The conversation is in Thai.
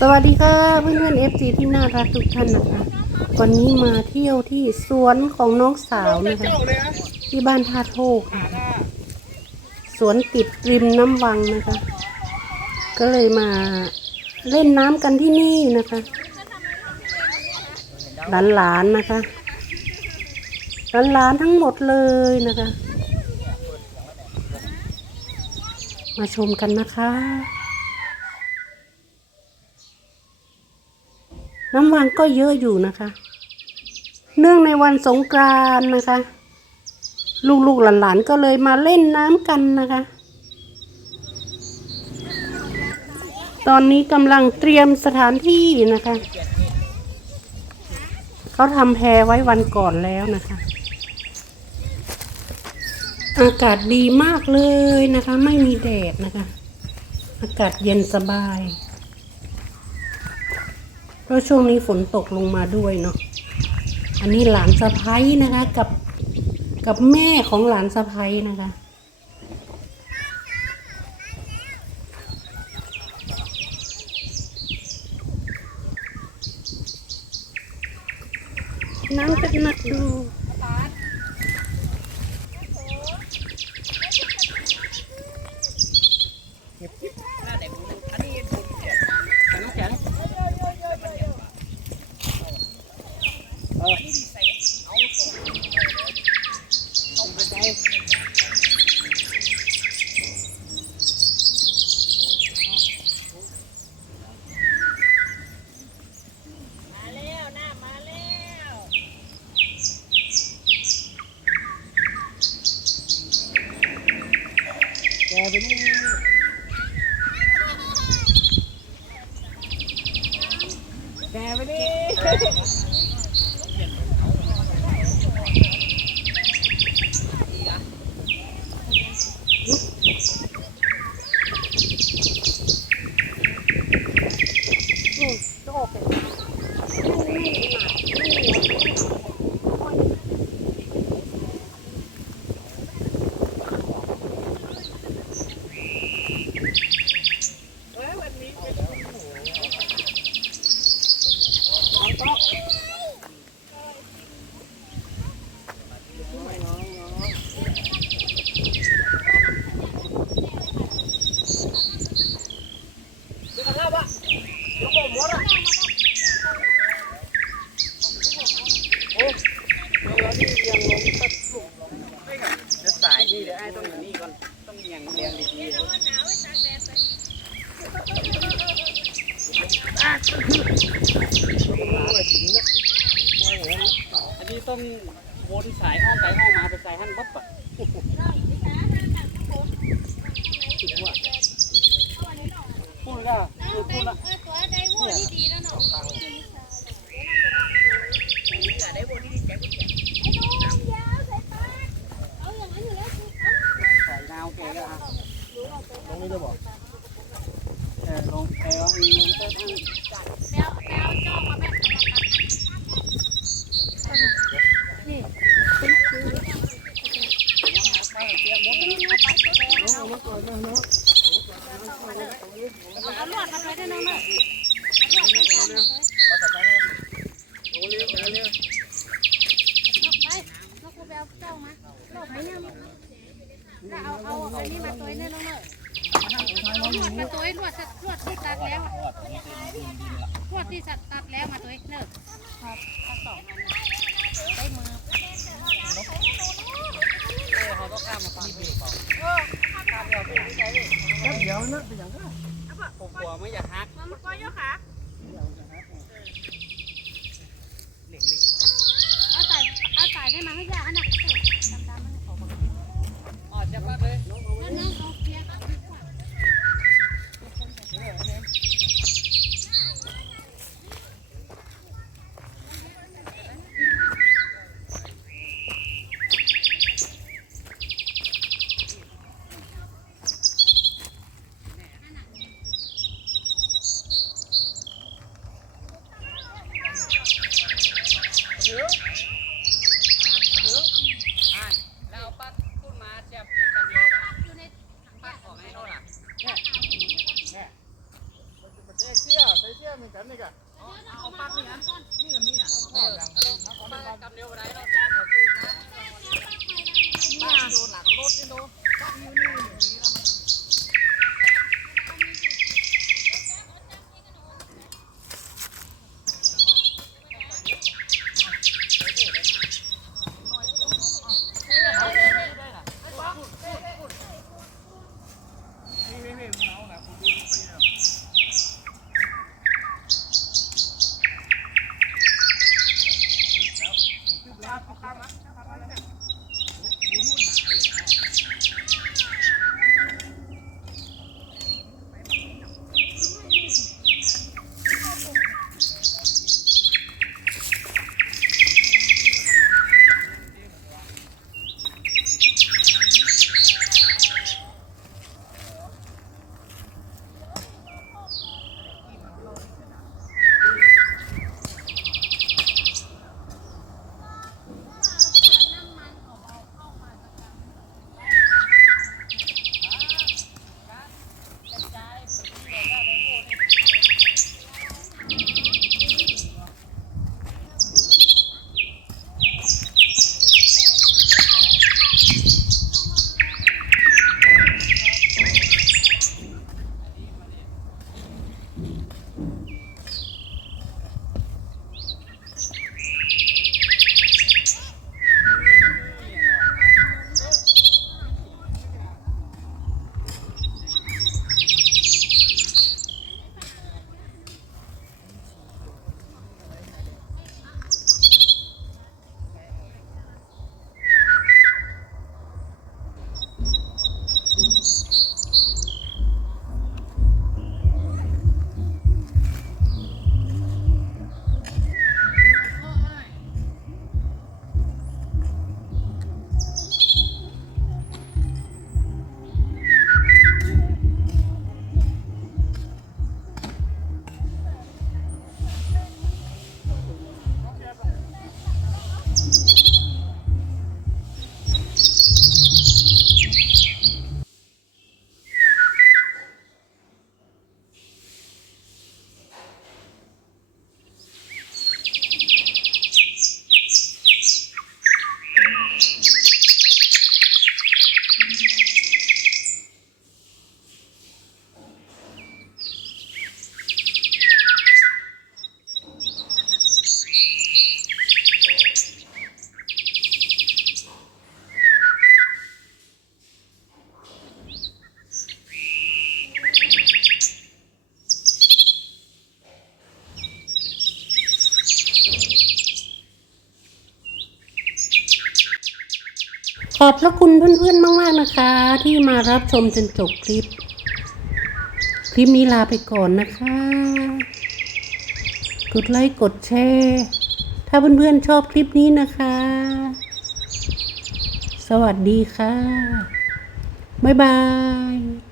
สวัสดีค่ะเพื่อนเพื่อนเอฟซีที่น่ารักทุกท่านนะคะวันนี้มาเที่ยวที่สวนของน้องสาวนะคะที่บ้านท่าโทกสวนติดริมน้ำวังนะคะ ก็เลยมาเล่นน้ำกันที่นี่นะคะหลานๆนะคะหลานๆทั้งหมดเลยนะคะ มาชมกันนะคะ น้ำวังก็เยอะอยู่นะคะ เนื่องในวันสงกรานต์นะคะ ลูกๆหลานๆก็เลยมาเล่นน้ำกันนะคะ ตอนนี้กำลังเตรียมสถานที่นะคะ เขาทำแพรไว้วันก่อนแล้วนะคะ อากาศดีมากเลยนะคะ ไม่มีแดดนะคะ อากาศเย็นสบาย เพราะช่วงนี้ฝนตกลงมาด้วยเนาะอันนี้หลานสะพ้ยนะคะ กับกับแม่ของหลานสะพ้ยนะคะน้ำจะหนักดู แกไปนี่แกไปนี่จะสายนี่เดี๋ยวไอ้ต้องอย่างนี้ก่อน ต้องอย่างเรียงดีๆ อันนี้ต้องวนสายอ้อมไปอ้อมมาไปสายหั่นบ๊อบอะถึงว่าพูดก็คือพูดละตัวได้หัวที่ดีแล้วเนาะสายนาวแกก็อะลงนี่จะบอกเออ ลงเออมีเงินก็ทั้นแมวแมวจ้องมาแม่เอาลวดมาด้วยได้น้องเนอะเอาลวดไปกันไปนกกูไปเอาเจ้ามาลวดไปยังแล้วเอาเอาอันนี้มาตัวนี่น้องเนอะเอาลวดมาตัวลวดลวดที่ตัดแล้วลวด ที่ตัดแล้วมาตัวเนอะครับเอาสองอันได้มือเขาก็ข้ามมาฟังเบรกก่อนข้ามเดียวไปใช้เดี๋ยวนะเป็นอย่างไรผมกลัวไม่อยากฮักมันก็ยกขาเหล็กเหล็ก อนนะครับ ขอบพระคุณเพื่อนๆมาก ๆนะคะ ที่มารับชมจนจบคลิป คลิปนี้ลาไปก่อนนะคะ กดไลค์กดแชร์ถ้าเพื่อนๆชอบคลิปนี้นะคะ สวัสดีค่ะ บ๊ายบาย